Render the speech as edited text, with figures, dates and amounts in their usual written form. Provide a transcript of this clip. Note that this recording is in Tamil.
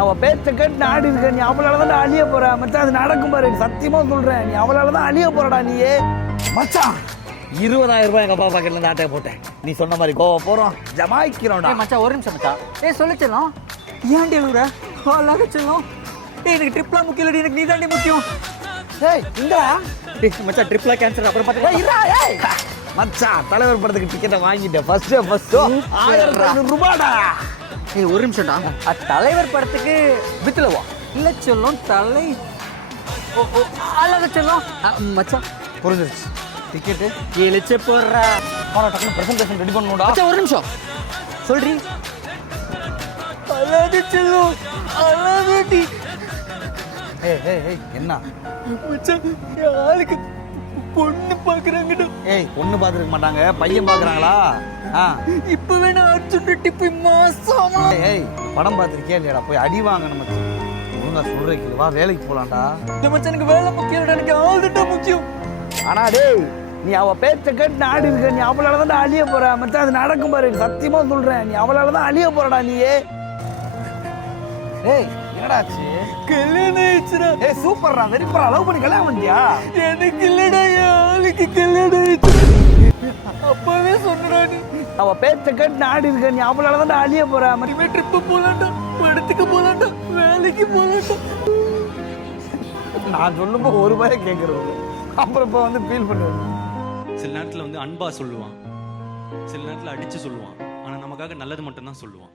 அவ பேச்ச கேட்டு ஆடி இருக்க நீ அவளால தான் அழிய போற மச்சான். அது நடக்கும் பாரு, சத்தியமா சொல்றேன். நீ அவளால தான் அழிய போறடா நீயே மச்சான். 20,000 ரூபாய் எங்க அப்பா பாக்கெட்ல இருந்து ஆட்டைய போட்டேன். நீ சொன்ன மாதிரி கோவா போறோம், ஜமாய்க்கிறோம்டா. மச்சான் ஒரு நிமிஷம் மச்சான். சொல்லிச்சலாம் ஏன்டி எழுதுற அழகா செல்லும். எனக்கு ட்ரிப்லாம் முக்கியம் இல்லடி, எனக்கு நீ தாண்டி முக்கியம். ஏய் இந்தா மச்சான் ட்ரிப்லாம் கேன்சல், அப்புறம் பார்த்துக்கலாம். மச்சான் தலைவர் படத்துக்கு டிக்கெட்டை வாங்கிட்டேன். ஃபர்ஸ்ட் 1500 ரூபாடா. ஒரு நிமிஷம்டா. தலைவர் படத்துக்கு வித்துலவா இல்ல சொல்லும் தலை அழகா செல்லும். மச்சான் புரிஞ்சிருச்சு. டிக்கெட்டு இழிச்சு போடுற டக்குனு பிரசன்டேஷன் ரெடி பண்ணணும்டா. ஒரு நிமிஷம் சொல்றீ. அழகு செல்லும் அழகு. ஏய் என்ன மச்சான் யாருக்கு பொண்ணு பாக்குறாங்கடா. ஏய் பொண்ணு பாத்துருக்க மாட்டாங்க, பையன் பாக்குறாங்களா? இப்பவே நான் அர்ஜுன் டிப்பு மாசமா. ஏய் படம் பார்த்துருக்கே இல்லையாடா? போய் அடி வாங்கணும் மச்சான். ஒழுங்கா சொல்றேன், வா வேலைக்கு போலாம்டா. இல்ல மச்சான் எனக்கு வேலை முக்கியம், எனக்கு ஆல்ரெடி முக்கியம். ஆனா டேய் நீ அவ பேச்ச கேட்டு ஆடி இருக்க நீ அவளால தான் அழிய போற மச்சான். அது நடக்கும் பாரு, சத்தியமா சொல்றேன். நீ அவளால தான் அழிய போறடா நீயே. ஏய் என்னடாச்சு? கல்யாணம் ஆயிடுச்சுடா. ஏய் சூப்பர்டா, வெறிப்பரா. லவ் பண்ணி கல்யாணம் பண்ணியா? எனக்கு இல்லடா, என் ஆளுக்கு கல்யாணம் ஆயிடுச்சு. அப்பவே சொன்னடா நீ. அவ பேச்ச கேட்டு ஆடி இருக்க நீ அவளால தான் அழிய போற. இனிமே ட்ரிப்பு போலாம்டா, படத்துக்கு போலாம்டா, வேலைக்கு போலாம்டா. நான் சொல்லும்போது ஒரு ரூபாயை கேட்கறது, அப்புறம் இப்போ வந்து ஃபீல் பண்ணுவேன். சில நேரத்தில் வந்து அன்பா சொல்லுவான், சில நேரத்தில் அடிச்சு சொல்லுவான். ஆனால் நமக்காக நல்லது மட்டும்தான் சொல்லுவான்.